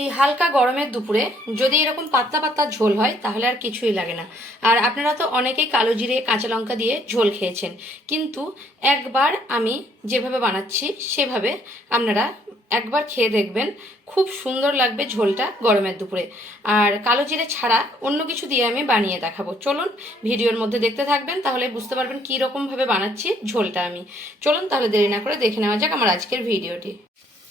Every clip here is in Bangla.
এই হালকা গরমের দুপুরে যদি এরকম পাতলা পাতলা ঝোল হয়, তাহলে আর কিছুই লাগে না। আর আপনারা তো অনেকেই কালো জিরে, কাঁচা লঙ্কা দিয়ে ঝোল খেয়েছেন। কিন্তু একবার আমি যেভাবে বানাচ্ছি, সেভাবে আপনারা একবার খেয়ে দেখবেন, খুব সুন্দর লাগবে ঝোলটা গরমের দুপুরে। আর কালো জিরে ছাড়া অন্য কিছু দিয়ে আমি বানিয়ে দেখাবো। চলুন ভিডিওর মধ্যে দেখতে থাকবেন, তাহলে বুঝতে পারবেন কী রকমভাবে বানাচ্ছি ঝোলটা আমি। চলুন তাহলে দেরি না করে দেখে নেওয়া যাক আমার আজকের ভিডিওটি।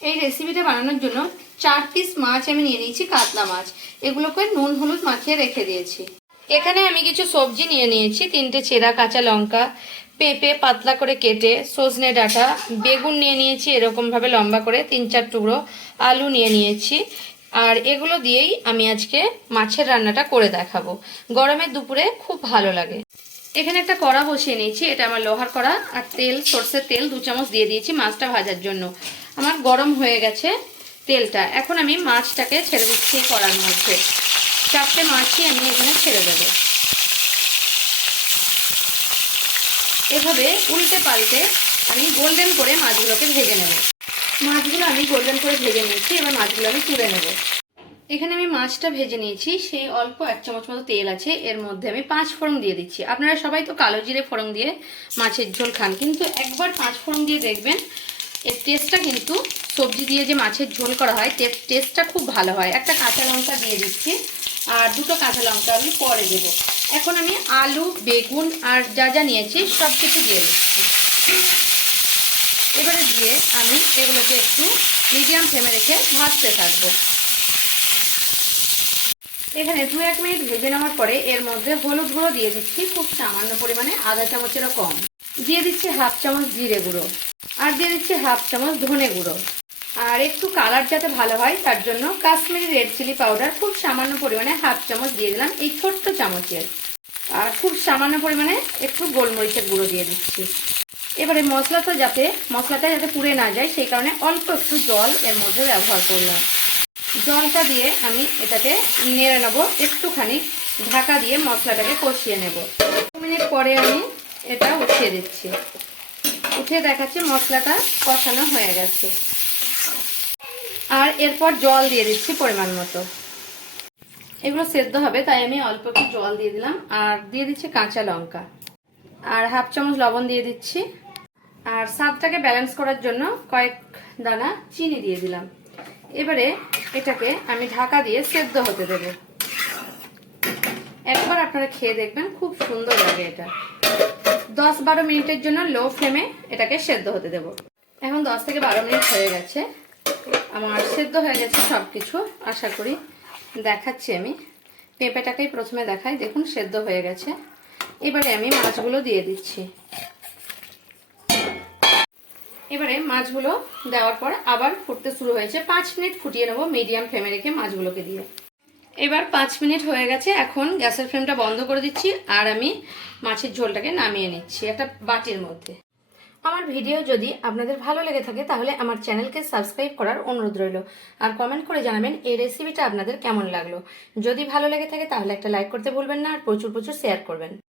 এই রেসিপিটা বানানোর জন্য চার পিস মাছ আমি নিয়ে নিয়েছি, কাতলা মাছ। এগুলোকে নুন, হলুদ মাখিয়ে রেখে দিয়েছি। এখানে আমি কিছু সবজি নিয়ে নিয়েছি, তিনটে চেরা কাঁচা লঙ্কা, পেঁপে পাতলা করে কেটে সজনে ডাঁটা, বেগুন নিয়ে নিয়েছি এরকমভাবে লম্বা করে তিন চার টুকরো আলু নিয়ে নিয়েছি। আর এগুলো দিয়েই আমি আজকে মাছের রান্নাটা করে দেখাবো। গরমের দুপুরে খুব ভালো লাগে। এখানে একটা কড়া বসিয়ে নিয়েছি, এটা আমার লোহার কড়া আর তেল, সর্ষের তেল, দু চামচ দিয়ে দিয়েছি মাছটা ভাজার জন্য। আমার গরম হয়ে গেছে তেলটা। এখন আমি মাছটাকে ছেড়ে দিচ্ছি কড়ার মধ্যে। চারটে মাছই আমি এখানে ছেড়ে দেবো। এভাবে উল্টে পাল্টে আমি গোল্ডেন করে মাছগুলোকে ভেজে নেব। মাছগুলো আমি গোল্ডেন করে ভেজে নিয়েছি, এবার মাছগুলো আমি তুলে নেব। এখানে আমি মাছটা ভেজে নিয়েছি, সেই অল্প এক চামচ মতো তেল আছে, এর মধ্যে আমি পাঁচ ফোড়ন দিয়ে দিচ্ছি। আপনারা সবাই তো কালো জিরে ফোড়ন দিয়ে মাছের ঝোল খান, কিন্তু একবার পাঁচ ফোড়ন দিয়ে দেখবেন, এর টেস্টটা কিন্তু সবজি দিয়ে যে মাছের ঝোল করা হয় টেস্টটা খুব ভালো হয়। একটা কাঁচা লঙ্কা দিয়ে দিচ্ছি, আর দুটো কাঁচা লঙ্কা আমি পরে দেবো। এখন আমি আলু, বেগুন আর যা যা নিয়েছি, সব কিছু দিয়ে দিচ্ছি। এবারে দিয়ে আমি এগুলোকে একটু মিডিয়াম ফ্লেমে রেখে ভাজতে থাকব। এখানে দু এক মিনিট ভেজে নেওয়ার পরে এর মধ্যে হলুদ গুঁড়ো দিয়ে দিচ্ছি, খুব সামান্য পরিমাণে আধা চামচেরও কম। দিয়ে দিচ্ছি হাফ চামচ জিরে গুঁড়ো আর দিয়ে দিচ্ছি হাফ চামচ ধনে গুঁড়ো। আর একটু কালার যাতে ভালো হয়, তার জন্য কাশ্মীরি রেড চিলি পাউডার খুব সামান্য পরিমাণে হাফ চামচ দিয়ে দিলাম এই ছোট্ট চামচের। আর খুব সামান্য পরিমাণে একটু গোলমরিচের গুঁড়ো দিয়ে দিচ্ছি। এবারে মশলা তো যাতে, মশলাটা যাতে পুড়ে না যায়, সেই কারণে অল্প একটু জল এর মধ্যে ব্যবহার করলাম। জলটা দিয়ে আমি এটাকে নেড়ে নেব। একটুখানি ঢাকা দিয়ে মশলাটাকে কষিয়ে নেব। মিনিট পরে আমি এটা উঠিয়ে দিচ্ছি। উঠিয়ে দেখাচ্ছি মশলাটা কষানো হয়ে গেছে। আর এরপর জল দিয়ে দিচ্ছি পরিমাণ মতো। এগুলো সেদ্ধ হবে, তাই আমি অল্প একটু জল দিয়ে দিলাম। আর দিয়ে দিচ্ছি কাঁচা লঙ্কা। আর হাফ চামচ লবণ দিয়ে দিচ্ছি। আর স্বাদটাকে ব্যালেন্স করার জন্য কয়েক দানা চিনি দিয়ে দিলাম। এবারে এটাকে আমি ঢাকা দিয়ে সেদ্ধ হতে দেব। একবার আপনারা খেয়ে দেখবেন খুব সুন্দর লাগে এটা। দশ বারো মিনিটের জন্য লো ফ্লেমে এটাকে সেদ্ধ হতে দেব। এখন দশ থেকে বারো মিনিট হয়ে গেছে। আমার সেদ্ধ হয়ে গেছে সব কিছু আশা করি দেখাচ্ছি আমি। পেঁপেটাকেই প্রথমে দেখাই, দেখুন সেদ্ধ হয়ে গেছে। এবারে আমি মাছগুলো দিয়ে দিচ্ছি। এবারে মাছগুলো দেওয়ার পর আবার ফুটতে শুরু হয়েছে। পাঁচ মিনিট ফুটিয়ে নেব মিডিয়াম ফ্লেমে রেখে মাছগুলোকে দিয়ে। এবার পাঁচ মিনিট হয়ে গেছে, এখন গ্যাসের ফ্লেমটা বন্ধ করে দিচ্ছি আর আমি মাছের ঝোলটাকে নামিয়ে নিচ্ছি একটা বাটির মধ্যে। আমার ভিডিও যদি আপনাদের ভালো লেগে থাকে তাহলে আমার চ্যানেলকে সাবস্ক্রাইব করার অনুরোধ রইল। আর কমেন্ট করে জানাবেন এই রেসিপিটা আপনাদের কেমন লাগল। যদি ভালো লেগে থাকে তাহলে একটা লাইক করতে ভুলবেন না আর প্রচুর প্রচুর শেয়ার করবেন।